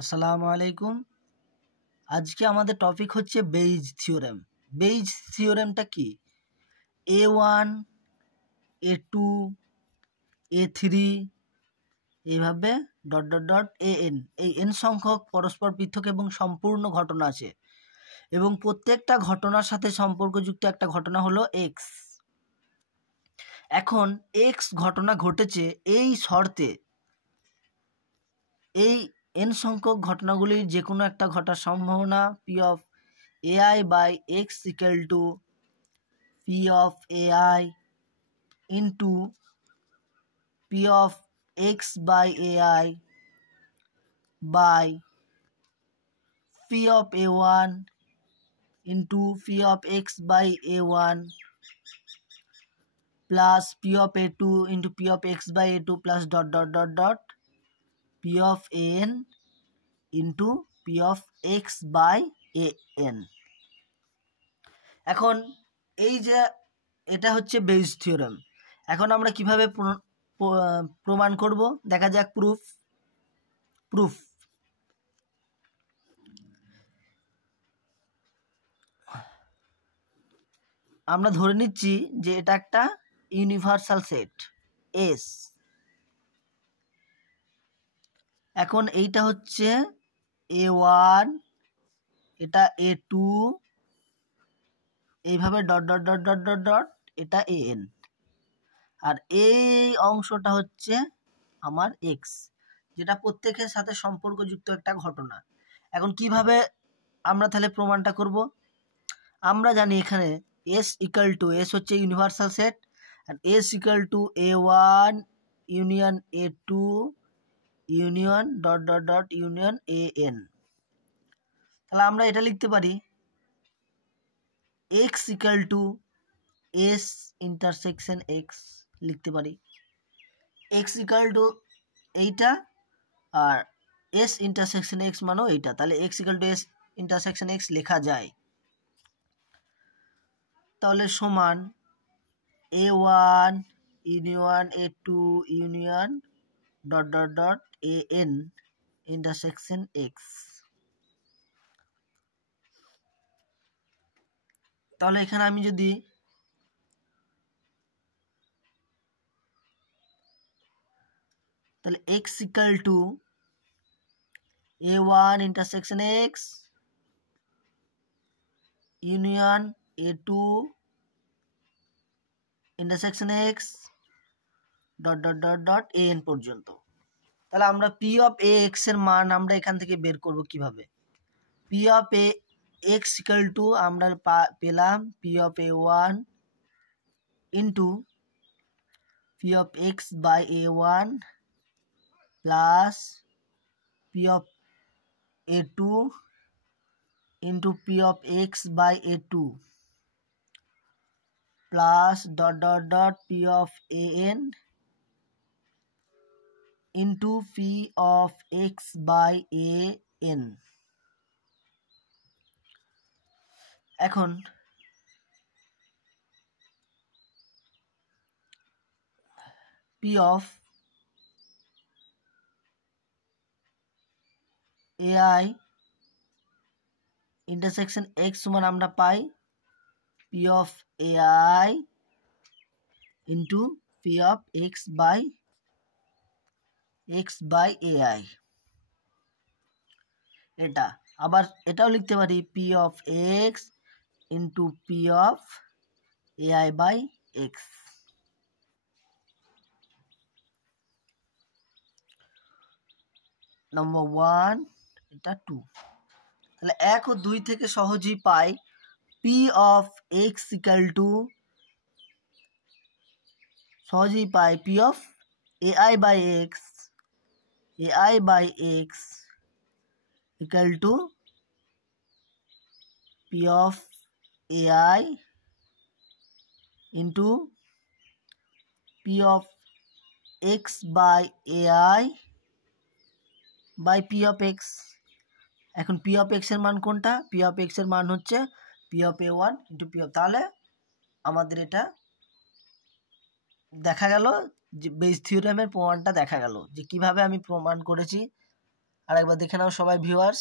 আসসালামু আলাইকুম। আজকে আমাদের টপিক হচ্ছে বেইজ থিওরেম। বেইজ থিওরেমটা কি? A1 A2 A3 এইভাবে ডট ডট ডট AN, এই n সংখ্যক পরস্পর পৃথক এবং সম্পূর্ণ ঘটনা আছে এবং প্রত্যেকটা ঘটনার সাথে সম্পর্কযুক্ত একটা ঘটনা হলো x। এখন x ঘটনা ঘটেছে এই শর্তে, এই n সংখ্যক ঘটনাগুলির যে কোনো একটা ঘটার সম্ভাবনা P of AI by x equal to P of AI into P of x by AI by P of A1 into P of x by A1 plus P of A2 into P of x by A2 plus dot dot dot dot P of AN into P of x by AN। এখন এই যে এটা হচ্ছে beige theorem. এখন আমরা কিভাবে প্রমাণ করব দেখা যাক। প্রুফ আমরা ধরে নিচ্ছি যে এটা একটা ইউনিভার্সাল সেট এস। এখন এইটা হচ্ছে A1, এটা A2, এইভাবে dot dot dot dot dot dot এটা AN, আর এই অংশটা হচ্ছে আমার x, যেটা প্রত্যেকের সাথে সম্পর্কযুক্ত একটা ঘটনা। এখন কিভাবে আমরা তাহলে প্রমাণটা করব? আমরা জানি এখানে s ইকুয়াল টু, s হচ্ছে ইউনিভার্সাল সেট, আর s equal to A1 union A2 union dot dot dot union AN। তাহলে আমরা এটা লিখতে পারি x equal to s intersection x লিখতে পারি। x ইকুয়াল টু এইটা আর s ইন্টারসেকশন x মানেও এইটা, তাহলে x equal to s intersection x লেখা যায়। তাহলে সমান A1 union A2 union dot dot dot AN intersection x। তাহলে এখানে আমি যদি তাহলে x equal to A1 intersection x union A2 intersection x dot dot dot dot AN পর্যন্ত। তাহলে আমরা P of AX এর মান আমরা এখান থেকে বের করব কিভাবে? P of AX equal to আমরা পেলাম P of A1 into P of x by A1 plus P of A2 into P of x by A2 plus dot dot dot P of AN into P of x by AN। এখন P of AI intersection x সমান আমরা পাই P of AI into P of x by AI। এটা আবার এটাও লিখতে পারি P of x into P of AI by x। নম্বর 1 এটা 2। তাহলে 1 ও 2 থেকে সহজেই পাই P of x equal to, সহজেই পাই P of AI by x equal to P of AI into P of x by AI by P of x। এখন P of x এর মান কোনটা? P of x এর মান হচ্ছে P of A1 into P of, তাহলে আমাদের এটা দেখা গেল যে বেইজ থিওরেমের প্রমাণটা দেখা গেল যে কিভাবে আমি প্রমাণ করেছি। আর একবার দেখে নাও সবাই ভিউয়ার্স।